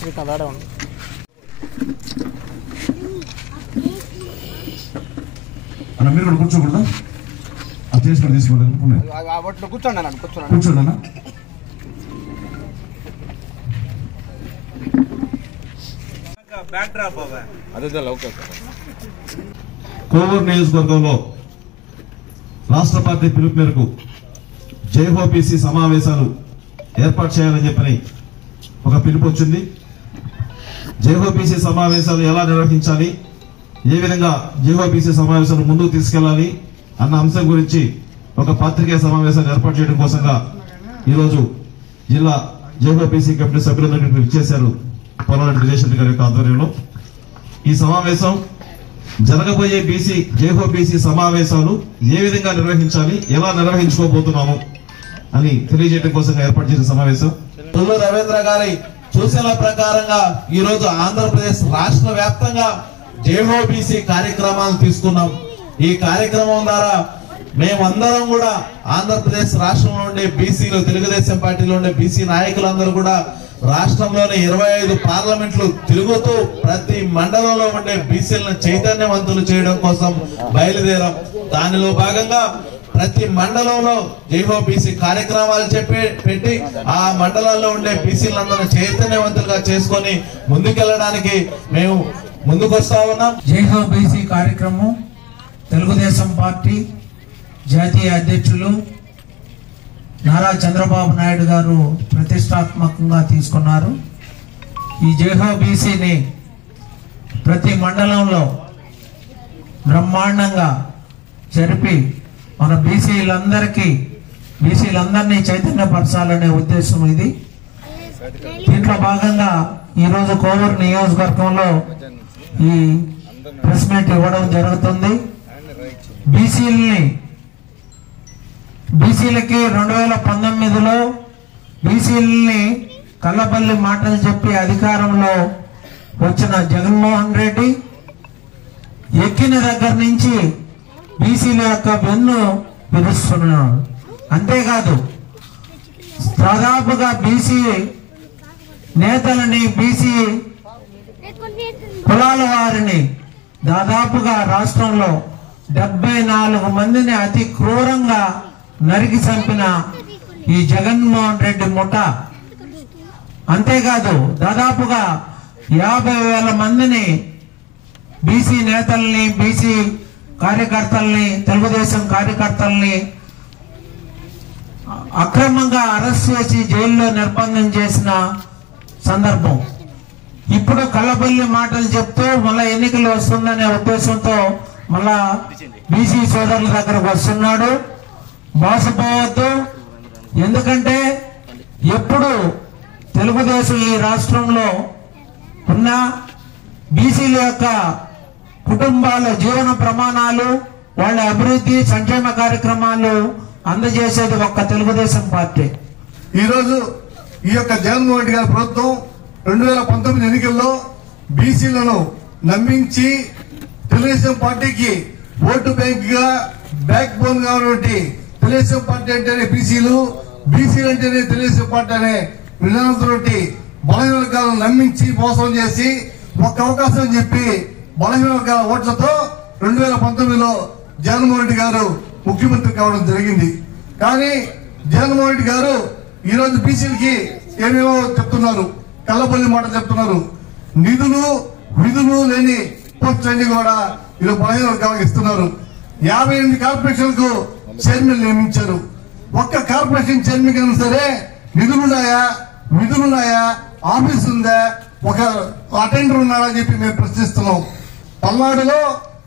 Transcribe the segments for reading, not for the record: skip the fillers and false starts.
శ్రీకాంత్ ఆడే ఉంది. అన్న మీరు కూడా కూర్చోకూడదా? అది తీసుకొని తీసుకోండి. కూర్చోండి అన్న, కూర్చోండి అన్న. కోవూరు నియోజకవర్గంలో రాష్ట్ర పార్టీ పిలుపు మేరకు జైహోపీసీ సమావేశాలు ఏర్పాటు చేయాలని చెప్పని ఒక పిలుపు వచ్చింది. జైహోపీసీ సమావేశాలు ఎలా నిర్వహించాలి, ఏ విధంగా జైహోపీసీ సమావేశాలు ముందుకు తీసుకెళ్లాలి అన్న అంశం గురించి ఒక పాత్రికేయ సమావేశాన్ని ఏర్పాటు చేయడం కోసంగా ఈరోజు జిల్లా జైహోపీసీ కమిటీ సభ్యులందరికీ విచ్చేశారు పొలారెడ్డి విజయ్ రెడ్డి గారి యొక్క ఆధ్వర్యంలో. ఈ సమావేశం జరగబోయే జైహోపీసీ సమావేశాలు ఏ విధంగా నిర్వహించాలి, ఎలా నిర్వహించుకోబోతున్నాము అని తెలియజేయడం కోసం ఏర్పాటు చేసిన సమావేశం. రవీంద్ర గారి సూచనల ప్రకారంగా ఈ రోజు ఆంధ్రప్రదేశ్ రాష్ట్ర వ్యాప్తంగా జైహోపీసీ కార్యక్రమాలు తీసుకున్నాం. ఈ కార్యక్రమం ద్వారా మేమందరం కూడా ఆంధ్రప్రదేశ్ రాష్ట్రంలో ఉండే బీసీలు, తెలుగుదేశం పార్టీలో ఉండే బీసీ నాయకులందరూ కూడా రాష్ట్రంలోని 25 పార్లమెంట్లు తిరుగుతూ ప్రతి మండలంలో ఉండే బీసీలను చైతన్యవంతులు చేయడం కోసం బయలుదేరాం. దానిలో భాగంగా ప్రతి మండలంలో జైహోపీసీ కార్యక్రమాలు పెట్టి ఆ మండలాల్లో ఉండే బీసీలందరూ చైతన్యవంతులుగా చేసుకొని ముందుకెళ్లడానికి మేము ముందుకు వస్తా ఉన్నాం. జైహోపీసీ కార్యక్రమం తెలుగుదేశం పార్టీ జాతీయ అధ్యక్షులు నారా చంద్రబాబు నాయుడు గారు ప్రతిష్టాత్మకంగా తీసుకున్నారు. ఈ జైహోపీసీని ప్రతి మండలంలో బ్రహ్మాండంగా జరిపి మన బీసీలందరినీ చైతన్యపరచాలనే ఉద్దేశం ఇది. దీంట్లో భాగంగా ఈరోజు కోవూరు నియోజకవర్గంలో ఈ ప్రెస్ మీట్ ఇవ్వడం జరుగుతుంది. బీసీలకి 2019లో బీసీలని కల్లబల్లి మాటలు చెప్పి అధికారంలో వచ్చిన జగన్మోహన్ రెడ్డి ఎక్కిన దగ్గర నుంచి బీసీల యొక్క వెన్ను విరుస్తున్నాడు. అంతేకాదు దాదాపుగా బీసీ నేతలని, బీసీ కులాల వారిని దాదాపుగా రాష్ట్రంలో 74 మందిని అతి క్రూరంగా నరికి చంపిన ఈ జగన్మోహన్ రెడ్డి ముఠ. అంతేకాదు దాదాపుగా 50,000 మందిని బీసీ నేతల్ని, బీసీ కార్యకర్తల్ని, తెలుగుదేశం కార్యకర్తల్ని అక్రమంగా అరెస్ట్ చేసి జైల్లో నిర్బంధం చేసిన సందర్భం. ఇప్పుడు కల్లబల్లి మాటలు చెప్తూ మళ్ళా ఎన్నికలు వస్తుందనే ఉద్దేశంతో మళ్ళా బీసీ సోదరుల దగ్గరకు వస్తున్నాడు. మోసపోవద్దు. ఎందుకంటే ఎప్పుడు తెలుగుదేశం ఈ రాష్ట్రంలో ఉన్న బీసీల యొక్క కుటుంబాల జీవన ప్రమాణాలు, వాళ్ళ అభివృద్ధి, సంక్షేమ కార్యక్రమాలు అందజేసేది ఒక్క తెలుగుదేశం పార్టీ. ఈరోజు ఈ యొక్క జగన్మోహన్ రెడ్డి గారి ప్రభుత్వం 2019 ఎన్నికల్లో బీసీలను నమ్మించి తెలుగుదేశం పార్టీకి ఓటు బ్యాక్ బోన్ గా ఉన్నటువంటి తెలుగుదేశం పార్టీ అంటేనే బీసీలు అంటేనే తెలుగుదేశం పార్టీ అనే విధానంతో బలహీన వర్గాలను నమ్మించి మోసం చేసి ఒక్క అవకాశం చెప్పి బలహీన వర్గాల ఓట్లతో 2019లో జగన్మోహన్ రెడ్డి గారు ముఖ్యమంత్రి కావడం జరిగింది. కానీ జగన్మోహన్ రెడ్డి గారు ఈరోజు బీసీలకి ఏమేమో చెప్తున్నారు, కల్లబల్లి మాట చెప్తున్నారు. విధులు లేని పోస్టులన్నీ కూడా ఈరోజు బలహీన వర్గాలకు ఇస్తున్నారు. 58 కార్పొరేషన్లకు చైర్మన్ నియమించారు. ఒక్క కార్పొరేషన్ చైర్మన్ అయినా సరే విధులున్నాయా, ఆఫీస్ ఉందా, ఒక అటెండర్ ఉన్నాడా అని చెప్పి మేము ప్రశ్నిస్తున్నాం. పల్నాడులో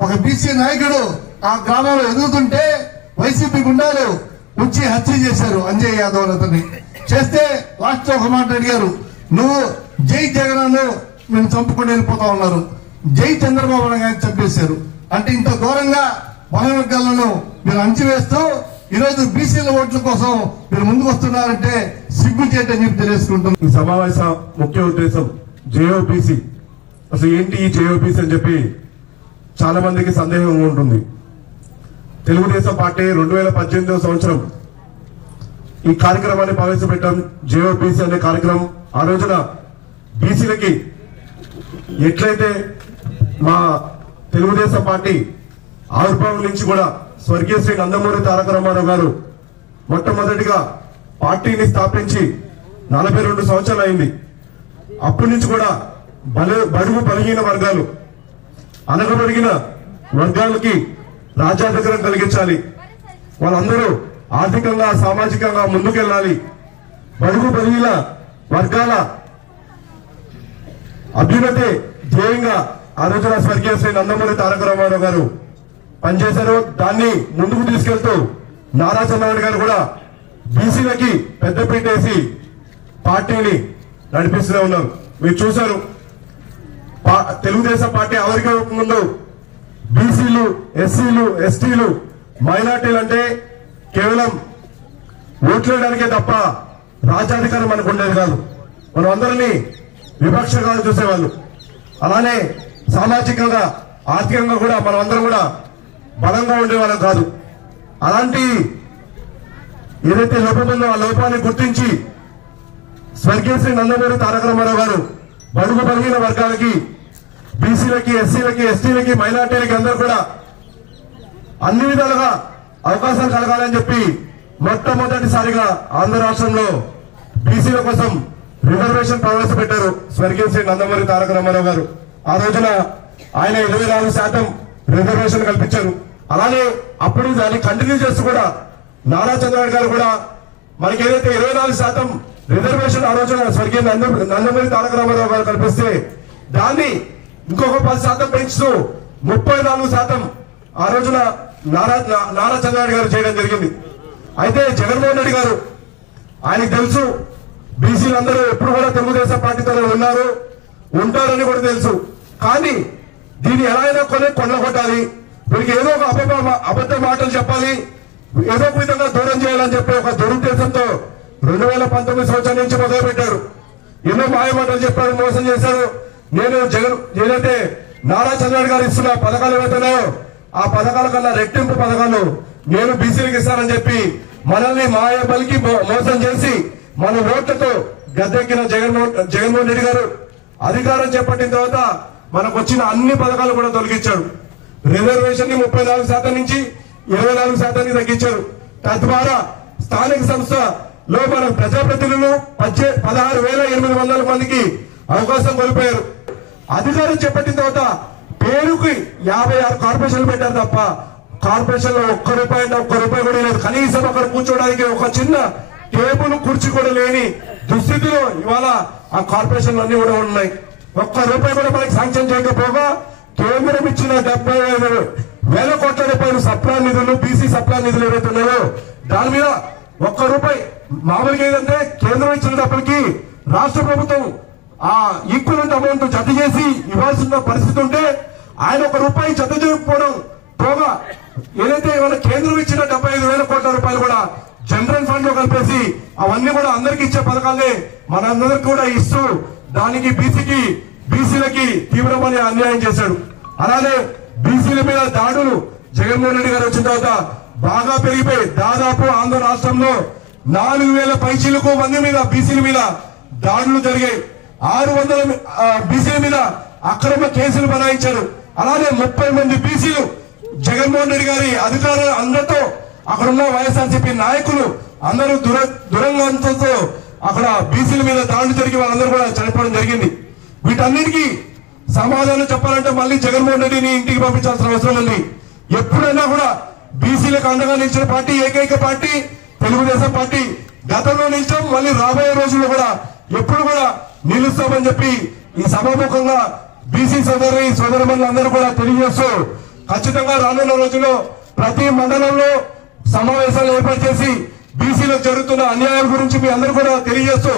ఒక బీసీ నాయకుడు ఆ గ్రామంలో ఎదుగుతుంటే వైసీపీ గుండాలు వచ్చి హత్య చేశారు. అంజయ్ యాదవ్ అతన్ని చేస్తే లాస్ట్ ఒక మాట అడిగారు, నువ్వు జై జగన్ మేము చంపుకొని వెళ్ళిపోతా ఉన్నారు. జై చంద్రబాబు నాయుడు చంపేశారు. అంటే ఇంత ఘోరంగా బలవర్గాలను మీరు అంచివేస్తూ ఈరోజు బీసీల ఓట్ల కోసం మీరు ముందుకు వస్తున్నారంటే సిగ్గు చేయటని చెప్పి తెలియజేసుకుంటున్నాం. ఈ సమావేశ ముఖ్య ఉద్దేశం జేఓబీసీ. అసలు ఏంటి ఈ జేఓబీసీ అని చెప్పి చాలా మందికి సందేహం ఉంటుంది. తెలుగుదేశం పార్టీ 2018వ సంవత్సరం ఈ కార్యక్రమాన్ని ప్రవేశపెట్టాం. జేఓబీసీ అనే కార్యక్రమం ఆ రోజున బీసీలకి ఎట్లయితే మా తెలుగుదేశం పార్టీ ఆవిర్భావం నుంచి కూడా స్వర్గీయ శ్రీ నందమూరి తారక రామారావు గారు మొట్టమొదటిగా పార్టీని స్థాపించి 42 సంవత్సరాలు అయింది. అప్పటి నుంచి కూడా బడుగు బలహీన వర్గాలు, అనగబడిగిన వర్గాలకి రాజ్యాధికారం కలిగించాలి, వాళ్ళందరూ ఆర్థికంగా సామాజికంగా ముందుకెళ్ళాలి, బడుగు బలహీన వర్గాల అభ్యున్నతి ధ్యేయంగా ఆ రోజున స్వర్గీయ శ్రీ నందమూరి తారక రామారావు గారు పనిచేశారు. దాన్ని ముందుకు తీసుకెళ్తూ నారా చంద్రబాబు గారు కూడా బీసీలకి పెద్దపీట వేసి పార్టీని నడిపిస్తూనే ఉన్నారు. మీరు చూశారు, తెలుగుదేశం పార్టీ ఆవిర్భావం ముందు బీసీలు, ఎస్సీలు, ఎస్టీలు, మైనార్టీలు అంటే కేవలం ఓట్లేయడానికే తప్ప రాజ్యాధికారం మనకు ఉండేది కాదు. మనం అందరినీ విపక్షంగా చూసేవాళ్ళు. అలానే సామాజికంగా ఆర్థికంగా కూడా మనం అందరం కూడా బలంగా ఉండేవాళ్ళం కాదు. అలాంటి ఏదైతే లోపం ఉందో ఆ లోపాన్ని గుర్తించి స్వర్గీయ శ్రీ నందమూరి తారక రామారావు గారు బడుగు బలహీన వర్గాలకి, బీసీలకి, ఎస్సీలకి, ఎస్టీలకి, మైనార్టీలకి అందరూ కూడా అన్ని విధాలుగా అవకాశాలు కలగాలని చెప్పి మొట్టమొదటిసారిగా ఆంధ్ర రాష్ట్రంలో బీసీల కోసం రిజర్వేషన్ ప్రవేశపెట్టారు స్వర్గీయ శ్రీ నందమూరి తారక రామారావు గారు. ఆ రోజున ఆయన 24% రిజర్వేషన్ కల్పించారు. అలానే అప్పుడు దాన్ని కంటిన్యూ చేస్తూ కూడా నారా చంద్రబాబు గారు కూడా మనకి ఏదైతే 24% రిజర్వేషన్ ఆ రోజున స్వర్గీయ నందమూరి తారక రామారావు గారు కల్పిస్తే దాన్ని ఇంకొక 10% పెంచుతూ 34% ఆ రోజున నారా చంద్రబాబు గారు చేయడం జరిగింది. అయితే జగన్మోహన్ రెడ్డి గారు, ఆయనకు తెలుసు బీసీలందరూ ఎప్పుడు కూడా తెలుగుదేశం పార్టీతో ఉన్నారు, ఉంటారని కూడా తెలుసు. కానీ దీన్ని ఎలా అయినా కొనగొట్టాలి, వీరికి ఏదో ఒక అబద్ధ మాటలు చెప్పాలి, ఏదో ఒక విధంగా దూరం చేయాలని చెప్పి ఒక దురుద్దేశంతో 2019 సంవత్సరం నుంచి మొదలు పెట్టారు. ఎన్నో మాయ మాటలు చెప్పారు, మోసం చేశారు. ఏదైతే నారా చంద్రబాబు గారు ఇస్తున్న పథకాలు ఏవైతున్నాయో ఆ పథకాల కన్నా రెట్టింపు పథకాలు నేను బీసీలకు ఇస్తానని చెప్పి మనల్ని మాయ బలికి మోసం చేసి మన ఓట్లతో గద్దెక్కిన జగన్మోహన్ రెడ్డి గారు అధికారం చేపట్టిన తర్వాత మనకు వచ్చిన అన్ని పథకాలు కూడా తొలగించాడు. రిజర్వేషన్ ని 34% నుంచి 24% తగ్గించారు. తద్వారా స్థానిక సంస్థలో మన ప్రజాప్రతినిధులు 16,800 మందికి అవకాశం కోల్పోయారు. అధికారం చేపట్టిన తర్వాత పేరుకి 56 కార్పొరేషన్లు పెట్టారు తప్ప కార్పొరేషన్ లో ఒక్క రూపాయి కూడా లేదు. కనీసం అక్కడ కూర్చోడానికి ఒక చిన్న టేబుల్ కుర్చీ కూడా లేని దుస్థితిలో ఇవాళ ఆ కార్పొరేషన్లు అన్ని కూడా ఉన్నాయి. ఒక్క రూపాయి కూడా మనకి శాంక్షన్ చేయకపోగా కేంద్రం ఇచ్చిన 75,000 కోట్ల రూపాయలు సప్లా నిధులు, బీసీ సప్లా నిధులు ఏవైతే ఉన్నాయో దాని మీద ఒక్క రూపాయి మామూలుగా ఏదంటే కేంద్రం ఇచ్చిన డబ్బులకి రాష్ట్ర ప్రభుత్వం ఆ ఈక్వలెంట్ అమౌంట్ జత చేసి ఇవ్వాల్సిన పరిస్థితి ఉంటే ఆయన 1 రూపాయి జత చేయకపోవడం పోగా ఏదైతే ఇవాళ కేంద్రం ఇచ్చిన 75,000 కోట్ల రూపాయలు కూడా జనరల్ ఫండ్ లో కలిపేసి అవన్నీ కూడా అందరికి ఇచ్చే పథకాలే మనందరికి కూడా ఇస్తూ దానికి బీసీలకి తీవ్రమైన అన్యాయం చేశాడు. అలానే బీసీల మీద దాడులు జగన్మోహన్ రెడ్డి గారు వచ్చిన తర్వాత బాగా పెరిగిపోయి దాదాపు ఆంధ్ర రాష్ట్రంలో 4,000 పైచీలకు మంది మీద బీసీల మీద దాడులు జరిగాయి. 600 బీసీల మీద అక్రమ కేసులు బనాయించారు. అలానే 30 మంది బీసీలు జగన్మోహన్ రెడ్డి గారి అధికారులు అందరితో అక్కడున్న వైఎస్ఆర్సీపీ నాయకులు అందరూ దురంగంతో అక్కడ బీసీల మీద దాడులు జరిగి వాళ్ళందరూ కూడా చనిపోవడం జరిగింది. వీటన్నిటికీ సమాధానం చెప్పాలంటే మళ్ళీ జగన్మోహన్ రెడ్డిని ఇంటికి పంపించాల్సిన అవసరం ఉంది. ఎప్పుడైనా కూడా బీసీలకు అండగా నిలిచిన పార్టీ ఏకైక పార్టీ తెలుగుదేశం పార్టీ. గతంలో నిలిచాం, మళ్ళీ రాబోయే రోజుల్లో కూడా ఎప్పుడు కూడా నిలుస్తామని చెప్పి ఈ సభాముఖంగా బీసీ సోదరులు అందరూ కూడా తెలియజేస్తూ ఖచ్చితంగా రానున్న రోజుల్లో ప్రతి మండలంలో సమావేశాలు ఏర్పాటు చేసి బీసీలకు జరుగుతున్న అన్యాయాల గురించి మీ అందరూ కూడా తెలియజేస్తూ